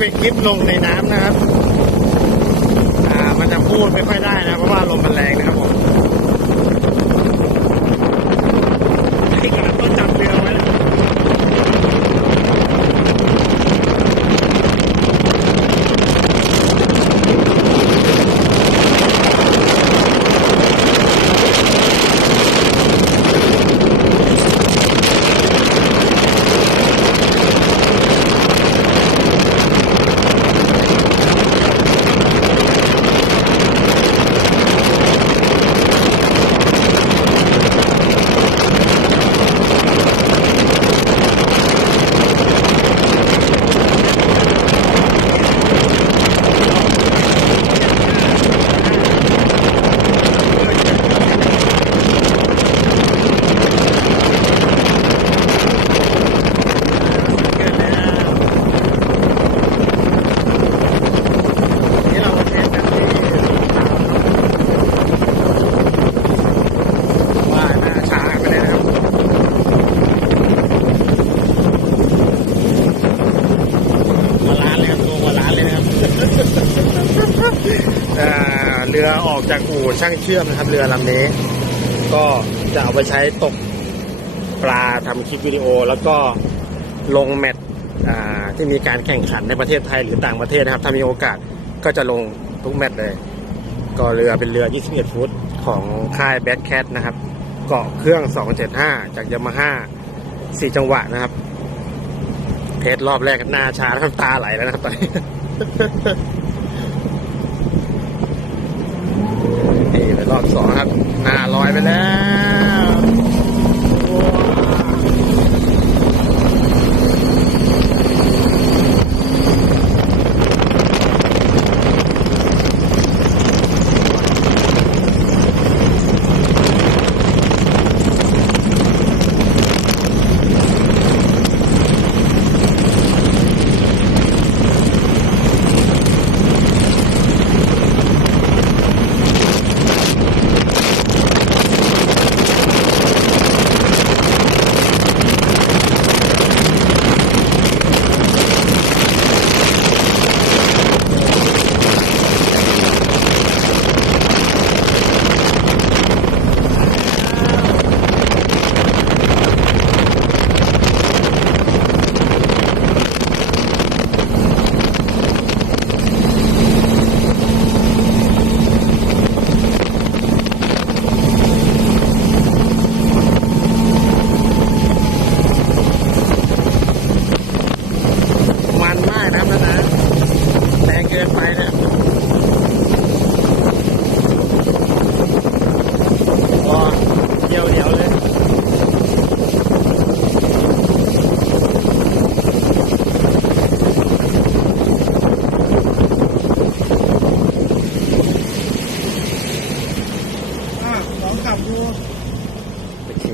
เป็นคลิปลงในน้ำนะครับ อ่า มันจะพูดไม่ค่อยได้นะ เพราะว่าลมมันแรงนะครับผมนี่กำลังต้นจับเรือไว้นะเกิดแล้วนี่เรามาเทสกันที่ว่าหน้าช้าไปเลยนะครับ หัวล้านเลยครับตัวหัวล้านเลยนะครับ เอ่อเรือออกจากอู่ช่างเชื่อมนะครับเรือลำนี้ ก็จะเอาไปใช้ตกปลาทำคลิปวิดีโอ แล้วก็ลงแมตช์ที่มีการแข่งขันในประเทศไทยหรือต่างประเทศนะครับ ถ้ามีโอกาสก็จะลงทุกแมตช์เลย ก็เรือเป็นเรือ 21 ฟุตของค่ายแบ็คแคทนะครับ เกาะเครื่อง 275 จากยามาฮ่า4จังหวะนะครับ เทสรอบแรกหน้าชาน้ำตาไหลแล้วนะครับตอนนี้นี่เป็น รอบสองครับ หน้าลอยไปแล้วับดูโอเค